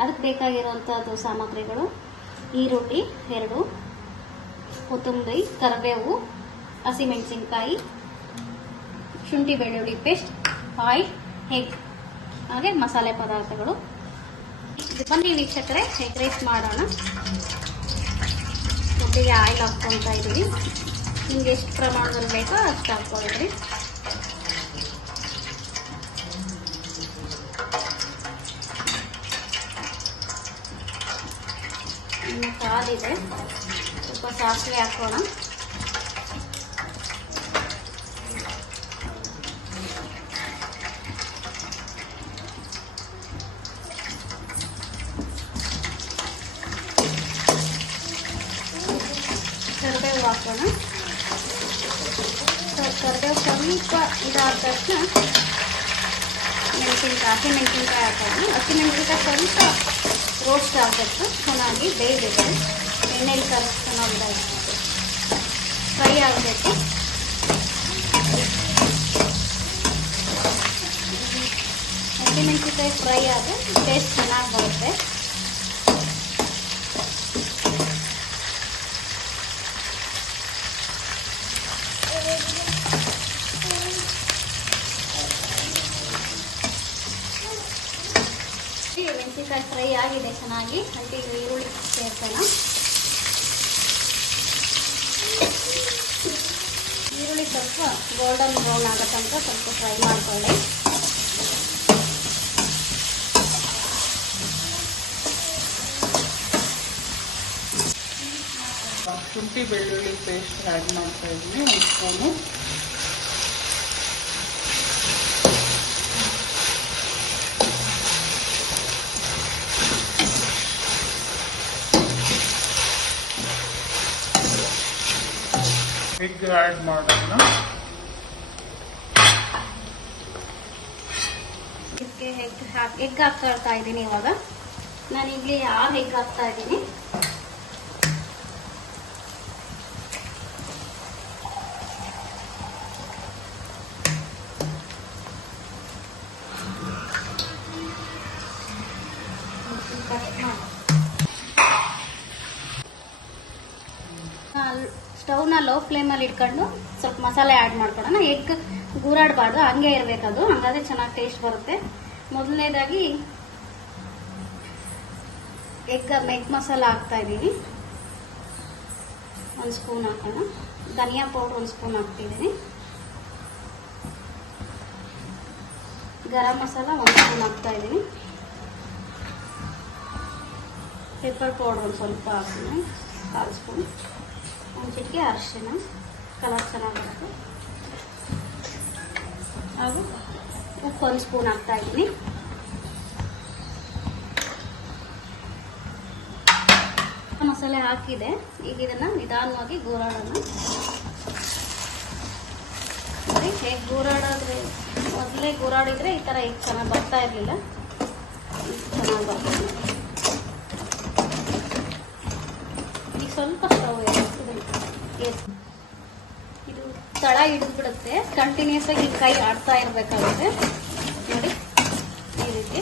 ಅದಕ್ಕೆ ಬೇಕಾಗಿರುವಂಥದ್ದು ಸಾಮಗ್ರಿಗಳು: ಈರುಳ್ಳಿ 2, ಕೊತ್ತಂಬರಿ, ಕರಿಬೇವು, ಹಸಿಮೆಣಸಿನ್ಕಾಯಿ, ಶುಂಠಿ ಬೆಳ್ಳುಳ್ಳಿ ಪೇಸ್ಟ್, ಆಯಿಲ್, ಎಗ್, ಹಾಗೆ ಮಸಾಲೆ ಪದಾರ್ಥಗಳು. ಬನ್ನಿ ವೀಕ್ಷಕರೇ, ಎಗ್ ರೈಸ್ ಮಾಡೋಣ. ಒಟ್ಟಿಗೆ ಆಯಿಲ್ ಹಾಕ್ಕೊತಾ ಇದ್ದೀವಿ. ನಿಮ್ಗೆ ಎಷ್ಟು ಪ್ರಮಾಣದಲ್ಲಿ ಬೇಕೋ ಅಷ್ಟು ಹಾಕ್ಕೊಳ್ರಿ. ಇನ್ನು ಕಾದಿದೆ, ಸ್ವಲ್ಪ ಸಾಸಿವೆ ಹಾಕೋಣ. ಕರಿಬೇವು ಹಾಕೋಣ. ಕರಿಬೇವು ಸ್ವಲ್ಪ ಇದಾದ ತಕ್ಷಣ ಹಸಿಮೆಣಸಿನ್ಕಾಯಿ ಹಾಕೋಣ. ಹಸಿಮೆಣಸಿನ್ಕಾಯಿ ಸ್ವಲ್ಪ ರೋಸ್ಟ್ ಆಗಬೇಕು, ಚೆನ್ನಾಗಿ ಬೇಯಬೇಕು. ಎಣ್ಣೆಲಿ ಚೆನ್ನಾಗಿ ಫ್ರೈ ಆಗಬೇಕು. ಹಸಿಮೆಣಸಿನ್ಕಾಯಿ ಫ್ರೈ ಆದರೆ ಟೇಸ್ಟ್ ಚೆನ್ನಾಗಿ ಬರುತ್ತೆ. ಮೆಣಸಿನ್ಕಾಯಿ ಫ್ರೈ ಆಗಿದೆ ಚೆನ್ನಾಗಿ. ಅದಕ್ಕೆ ಈರುಳ್ಳಿ ಸೇರ್ಸೋಣ. ಈರುಳ್ಳಿ ಸ್ವಲ್ಪ ಗೋಲ್ಡನ್ ಬ್ರೌನ್ ಆಗೋ ತನಕ ಸ್ವಲ್ಪ ಫ್ರೈ ಮಾಡ್ಕೊಳ್ಳಿ. ಶುಂಠಿ ಬೆಳ್ಳುಳ್ಳಿ ಪೇಸ್ಟ್ ಆ್ಯಡ್ ಮಾಡ್ತಾ ಇದ್ದೀನಿ, 1 ಸ್ಪೂನು. ಎಗ್ ಆ್ಯಡ್ ಮಾಡೋಣ. ಇದಕ್ಕೆ ಎಗ್ ಹಾಕ್ತಾ ಇದ್ದೀನಿ. ಇವಾಗ ನಾನಿಲ್ಲಿ 6 ಎಗ್ ಹಾಕ್ತಾ ಇದ್ದೀನಿ. ಸ್ಟವ್ನ ಲೋ ಫ್ಲೇಮಲ್ಲಿ ಇಟ್ಕೊಂಡು ಸ್ವಲ್ಪ ಮಸಾಲೆ ಆ್ಯಡ್ ಮಾಡ್ಕೊಳ್ಳೋಣ. ಎಗ್ ಗೂರಾಡಬಾರ್ದು, ಹಂಗೆ ಇರಬೇಕದು, ಹಂಗಾದ್ರೆ ಚೆನ್ನಾಗಿ ಟೇಸ್ಟ್ ಬರುತ್ತೆ. ಮೊದಲನೇದಾಗಿ ಎಗ್ ಮಸಾಲ ಹಾಕ್ತಾ ಇದ್ದೀನಿ. 1 ಸ್ಪೂನ್ ಹಾಕೋಣ. ಧನಿಯಾ ಪೌಡರ್ 1 ಸ್ಪೂನ್ ಹಾಕ್ತಿದ್ದೀನಿ. ಗರಂ ಮಸಾಲ 1 ಸ್ಪೂನ್ ಹಾಕ್ತಾ ಇದ್ದೀನಿ. ಪೆಪ್ಪರ್ ಪೌಡರ್ ಒಂದು ಸ್ವಲ್ಪ ಹಾಕ್ತೀನಿ, 1/4 ಸ್ಪೂನ್. 1 ಚಿಟಿಕೆ ಅರಿಶಿನ, ಕಲರ್ ಚೆನ್ನಾಗಿರುತ್ತೆ. ಹಾಗೂ ಉಪ್ಪು 1 ಸ್ಪೂನ್ ಹಾಕ್ತಾ ಇದ್ದೀನಿ. ಮಸಾಲೆ ಹಾಕಿದೆ. ಈಗ ಇದನ್ನು ನಿಧಾನವಾಗಿ ಗೂರಾಡೋಣ. ಹೇಗೆ ಗೂರಾಡೋದ್ರೆ, ಮೊದಲೇ ಗೂರಾಡಿದ್ರೆ ಈ ಥರ ಈಗ ಚೆನ್ನಾಗಿ ಬರ್ತಾ ಇರಲಿಲ್ಲ, ಚೆನ್ನಾಗಿ ಬರ್ತದೆ. ಈಗ ಸ್ವಲ್ಪ ಸ್ಟವ್ ಇದು ತಳ ಹಿಡಿದ್ಬಿಡುತ್ತೆ. ಕಂಟಿನ್ಯೂಸ್ ಆಗಿ ಕೈ ಆಡ್ತಾ ಇರಬೇಕಾಗುತ್ತೆ. ನೋಡಿ ಈ ರೀತಿ.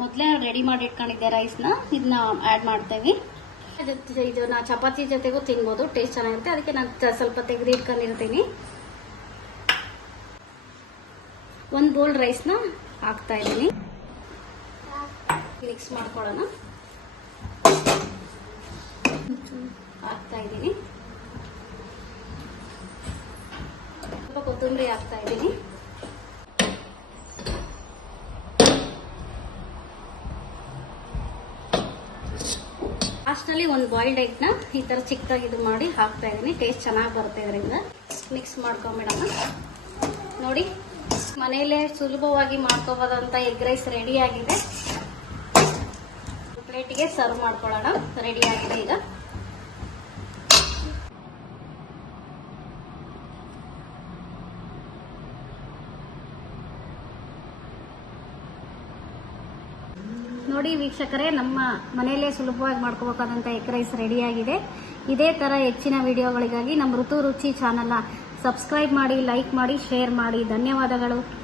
ಮೊದಲೇ ರೆಡಿ ಮಾಡಿ ಇಟ್ಕೊಂಡಿದ್ದೆ ರೈಸ್ನ, ಇದನ್ನ ಆ್ಯಡ್ ಮಾಡ್ತೇವೆ. ಇದನ್ನ ಚಪಾತಿ ಜೊತೆಗೂ ತಿನ್ಬೋದು, ಟೇಸ್ಟ್ ಚೆನ್ನಾಗಿರುತ್ತೆ. ಅದಕ್ಕೆ ನಾನು ಸ್ವಲ್ಪ ತೆಗೆದು ಇಟ್ಕೊಂಡಿರ್ತೀನಿ. 1 ಬೌಲ್ ರೈಸ್ನ ಹಾಕ್ತಾ ಇದ್ದೀನಿ. ಮಿಕ್ಸ್ ಮಾಡ್ಕೊಳ್ಳೋಣ. ಹಾಕ್ತಾ ಇದ್ದೀನಿ. ಸ್ವಲ್ಪ ಕೊತ್ತಂಬರಿ ಹಾಕ್ತಾ ಇದ್ದೀನಿ. ಲಾಸ್ಟ್ನಲ್ಲಿ 1 ಬಾಯ್ಲ್ಡ್ ಎಗ್ನ ಈ ಥರ ಚಿಕ್ಕದಾಗಿ ಇದು ಮಾಡಿ ಹಾಕ್ತಾ ಇದ್ದೀನಿ. ಟೇಸ್ಟ್ ಚೆನ್ನಾಗಿ ಬರುತ್ತೆ. ಇದರಿಂದ ಮಿಕ್ಸ್ ಮಾಡ್ಕೊಂಬಿಡೋಣ. ನೋಡಿ, ಮನೆಯಲ್ಲೇ ಸುಲಭವಾಗಿ ಮಾಡ್ಕೋಬೋದಂತ ಎಗ್ ರೈಸ್ ರೆಡಿ ಆಗಿದೆ. ಪ್ಲೇಟಿಗೆ ಸರ್ವ್ ಮಾಡ್ಕೊಳ್ಳೋಣ. ರೆಡಿ ಆಗಿದೆ ಈಗ. ನೋಡಿ ವೀಕ್ಷಕರೇ, ನಮ್ಮ ಮನೆಯಲ್ಲೇ ಸುಲಭವಾಗಿ ಮಾಡ್ಕೋಬೇಕಾದಂಥ ಎಗ್ ರೈಸ್ ರೆಡಿಯಾಗಿದೆ. ಇದೇ ಥರ ಹೆಚ್ಚಿನ ವಿಡಿಯೋಗಳಿಗಾಗಿ ನಮ್ಮ ಋತು ರುಚಿ ಚಾನಲ್ನ ಸಬ್ಸ್ಕ್ರೈಬ್ ಮಾಡಿ, ಲೈಕ್ ಮಾಡಿ, ಶೇರ್ ಮಾಡಿ. ಧನ್ಯವಾದಗಳು.